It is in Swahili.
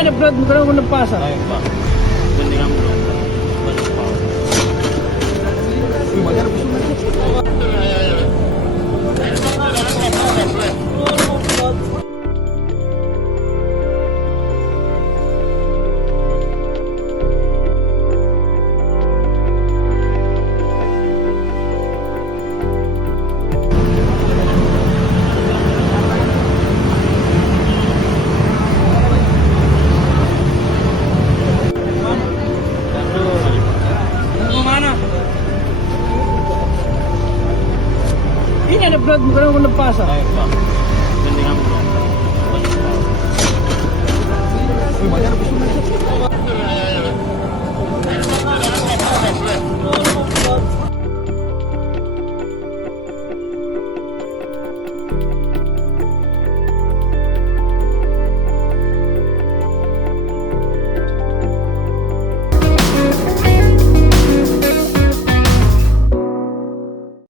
Ini ada berat bukan aku pasar. Baik, Pak. Dengan belum. Ini ada berat bukan aku pasar. Baik, Pak. Dengan belum.